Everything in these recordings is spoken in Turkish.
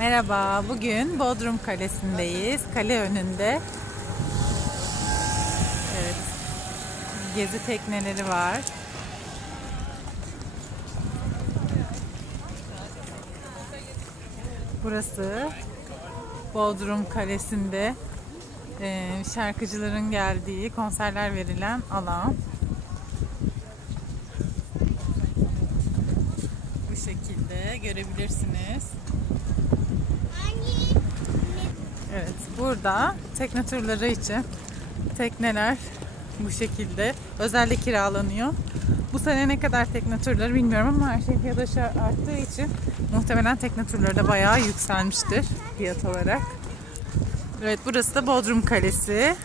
Merhaba, bugün Bodrum Kalesi'ndeyiz. Kale önünde. Evet. Gezi tekneleri var. Burası Bodrum Kalesi'nde e, şarkıcıların geldiği, konserler verilen alan. Bu şekilde görebilirsiniz. Evet, burada tekne turları için tekneler bu şekilde özelde kiralanıyor. Bu sene ne kadar tekne turları bilmiyorum ama her şey fiyat aşağı arttığı için muhtemelen tekne turları da bayağı yükselmiştir fiyat olarak. Evet, burası da Bodrum Kalesi.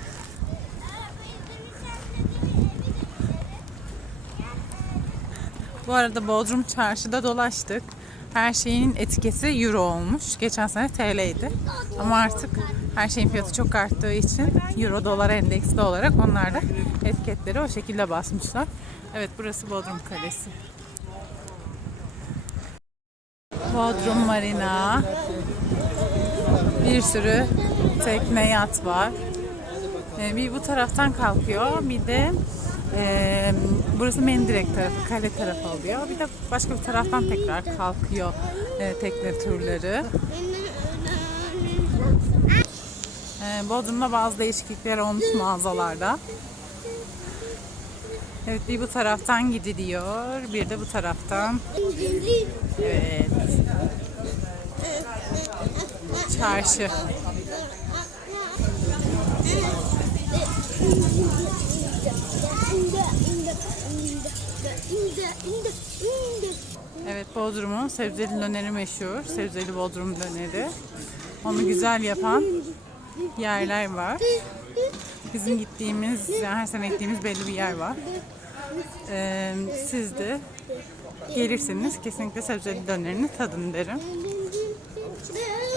Bu arada Bodrum Çarşı'da dolaştık. Her şeyin etiketi euro olmuş. Geçen sene TL'ydi. Ama artık her şeyin fiyatı çok arttığı için euro dolar endeksli olarak onlar da etiketleri o şekilde basmışlar. Evet burası Bodrum Kalesi. Bodrum Marina. Bir sürü tekne yat var. Ee, Bir bu taraftan kalkıyor. Bir de e, burası Mendirek tarafı, kale tarafı oluyor. Bir de başka bir taraftan tekrar kalkıyor e, tekne turları. E, Bodrum'da bazı değişiklikler olmuş mağazalarda. Evet bir bu taraftan gidiliyor. Bir de bu taraftan. Evet. Çarşı. Evet Bodrum'un sebzeli döneri meşhur. Sebzeli Bodrum döneri. Onu güzel yapan yerler var. Bizim gittiğimiz, her sene gittiğimiz belli bir yer var. Ee, siz de gelirseniz kesinlikle sebzeli dönerini tadın derim.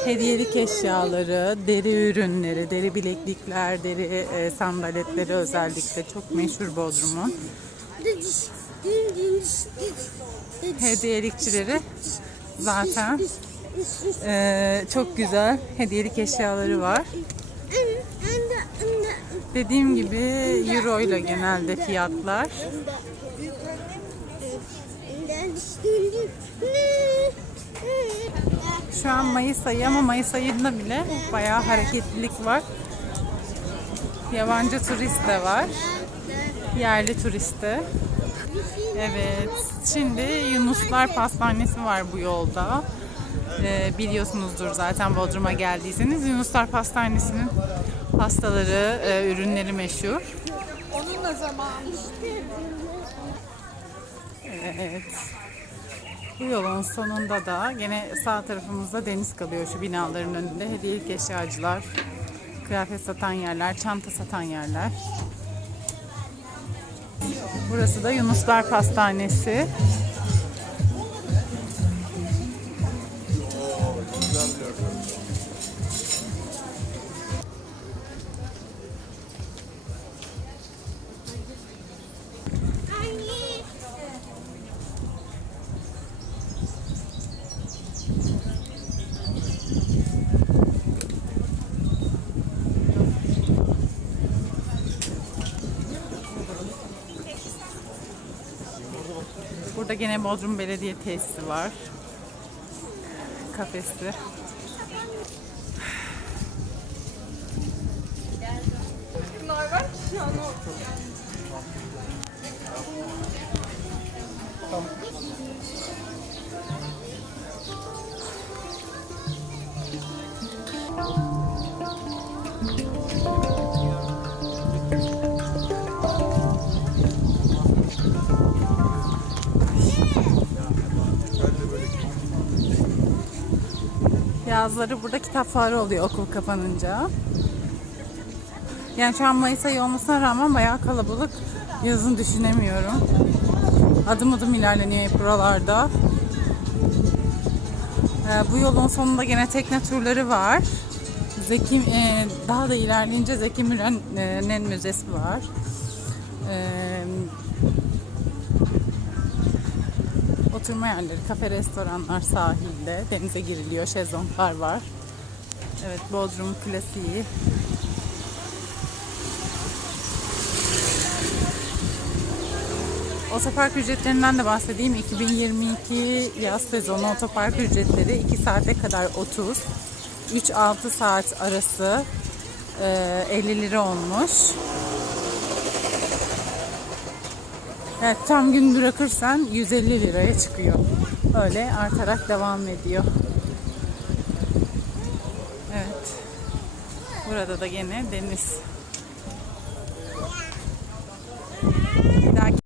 Hediyelik eşyaları, deri ürünleri, deri bileklikler, deri e, sandaletleri özellikle çok meşhur Bodrum'un. Hediyelikçileri zaten e, çok güzel hediyelik eşyaları var. Dediğim gibi euro ile genelde fiyatlar. Şu an Mayıs ayı ama Mayıs ayında bile bayağı hareketlilik var. Yabancı turist de var. Yerli turist de. Evet. Şimdi Yunuslar Pastanesi var bu yolda. Ee, biliyorsunuzdur zaten Bodrum'a geldiyseniz. Yunuslar Pastanesi'nin pastaları, e, ürünleri meşhur. Onunla zaman. Evet. Bu yolun sonunda da gene sağ tarafımızda deniz kalıyor şu binaların önünde. Hediyelik eşyacılar, kıyafet satan yerler, çanta satan yerler. Burası da Yunuslar Pastanesi. Burada gene Bodrum Belediye tesisi var. Kafesi. Bunlar var şu an Yazları burada kitap fuarı oluyor okul kapanınca. Yani şu an Mayıs ayı olmasına rağmen bayağı kalabalık. Yazın düşünemiyorum. Adım adım ilerleniyor hep buralarda. Ee, bu yolun sonunda gene tekne turları var. Zeki, e, daha da ilerleyince Zeki Müren'in müzesi var. Ee, oturma yerleri, kafe, restoranlar sahilde. Denize giriliyor, şezlonglar var. Evet, Bodrum klasiği. Otopark ücretlerinden de bahsedeyim. 2022 yaz sezonu otopark ücretleri 2 saate kadar 30. 3-6 saat arası e, 50 lira olmuş. Evet, tam gün bırakırsan 150 liraya çıkıyor. Öyle artarak devam ediyor. Evet. Burada da gene deniz.